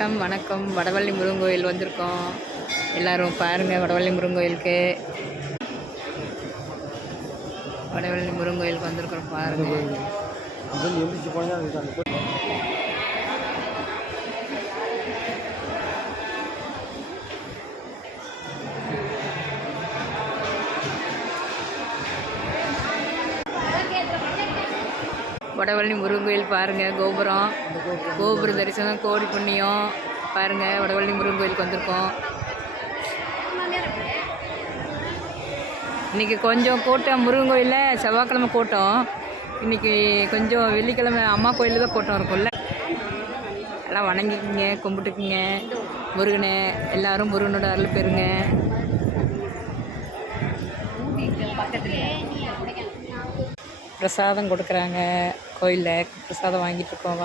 வணக்கம் வணக்கம். வடவள்ளி முருகன் கோயில் வந்திருக்கோம். எல்லோரும் பாருங்கள். வடவள்ளி முருகன் கோயிலுக்கு வந்திருக்கிறோம் பாருங்கள். வடவள்ளி முருகன் கோயில் பாருங்கள். கோபுர தரிசனம் கோடி புண்ணியம் பாருங்கள். வடவள்ளி முருகன் கோயிலுக்கு வந்திருக்கோம். இன்றைக்கி கொஞ்சம் கூட்டம். முருகன் கோயிலில் செவ்வாய்க்கிழமை கூட்டம். இன்றைக்கி கொஞ்சம் வெள்ளிக்கிழமை அம்மா கோயிலில் தான் கூட்டம் இருக்கும்ல. எல்லாம் வணங்கிக்குங்க, கும்பிட்டுக்குங்க முருகனை. எல்லோரும் முருகனோட அருள் பெறுங்க. பிரசாதம் கொடுக்குறாங்க கோயிலில். பிரசாதம் வாங்கிட்டு இருக்கோம்.